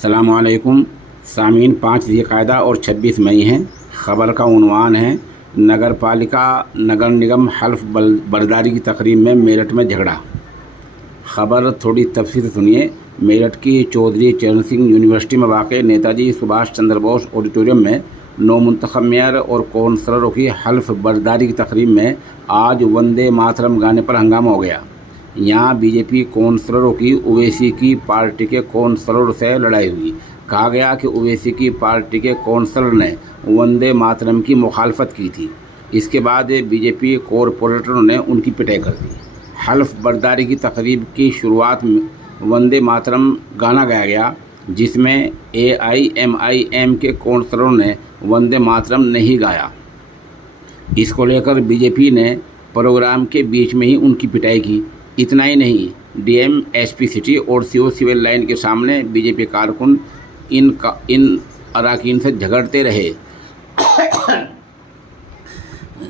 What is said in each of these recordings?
السلام علیکم سامعین، 5 ذی القعدہ اور 26 مئی ہیں۔ خبر کا عنوان ہے نگر پالکا نگر نگم حلف برداری کی تقریب میں میرٹھ میں جھگڑا۔ خبر تھوڑی تفصیل سے سنیے۔ میرٹھ کی چودھری چرن سنگھ یونیورسٹی میں واقع نیتا جی سبھاش چندر بوس آڈیٹوریم میں نومنتخب میئر اور کونسلروں کی حلف برداری کی تقریب میں آج وندے ماترم گانے پر ہنگامہ ہو گیا۔ یہاں بی جے پی کونسلروں کی اویسی کی پارٹی کے کونسلروں سے لڑائی ہوئی۔ کہا گیا کہ اویسی کی پارٹی کے کونسلر نے وندے ماترم کی مخالفت کی تھی۔ اس کے بعد بی جے پی کارپوریٹروں نے ان کی پٹائی کر دی۔ حلف برداری کی تقریب کی شروعات میں وندے ماترم گانا گایا گیا، جس میں AIMIM کے کونسلروں نے وندے ماترم نہیں گایا۔ اس کو لے کر بی جے پی نے پروگرام کے بیچ میں ہی ان کی پٹائی کی۔ اتنا ہی نہیں، DM SP سٹی اور CO سول لائن کے سامنے بی جے پی کارکن ان اراکین سے جھگڑتے رہے۔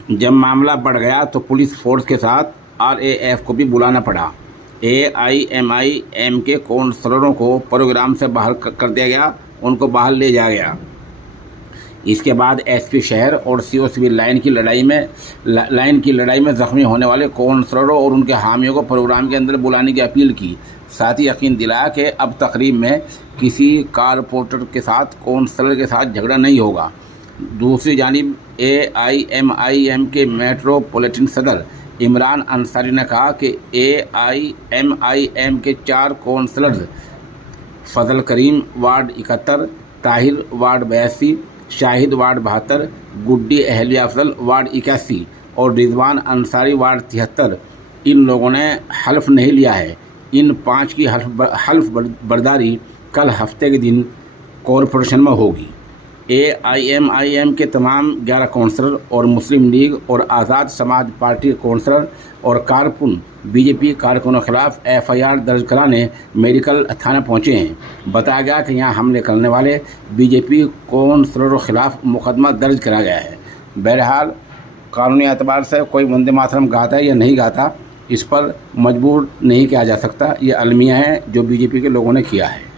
جب معاملہ بڑھ گیا تو پولیس فورس کے ساتھ RAF کو بھی بلانا پڑا۔ AIMIM کے کونسلروں کو پروگرام سے باہر کر دیا گیا، ان کو باہر لے جایا گیا۔ اس کے بعد SP شہر اور CO سول لائن کی لڑائی میں زخمی ہونے والے کونسلروں اور ان کے حامیوں کو پروگرام کے اندر بلانے کی اپیل کی۔ ساتھ ہی یقین دلایا کہ اب تقریب میں کسی کارپوریٹر کے ساتھ کونسلر کے ساتھ جھگڑا نہیں ہوگا۔ دوسری جانب AIMIM کے میٹروپولیٹن صدر عمران انصاری نے کہا کہ AIMIM کے 4 کونسلرز فضل کریم وارڈ 71، طاہر وارڈ 82، شاہد وارڈ 72، گڈی اہلیہ افضل وارڈ 81 اور رضوان انصاری وارڈ 73 ان لوگوں نے حلف نہیں لیا ہے۔ ان 5 کی حلف برداری کل ہفتے کے دن کارپوریشن میں ہوگی۔ AIMIM کے تمام 11 کونسلر اور مسلم لیگ اور آزاد سماج پارٹی کے کونسلر اور کارکن بی جے پی کارکنوں کے خلاف FIR درج کرانے میڈیکل تھانہ پہنچے ہیں۔ بتایا گیا کہ یہاں حملے کرنے والے بی جے پی کونسلروں کے خلاف مقدمہ درج کرا گیا ہے۔ بہرحال قانونی اعتبار سے کوئی وندے ماترم گاتا ہے یا نہیں گاتا، اس پر مجبور نہیں کیا جا سکتا۔ یہ المیہ ہے جو بی جے پی کے لوگوں نے کیا ہے۔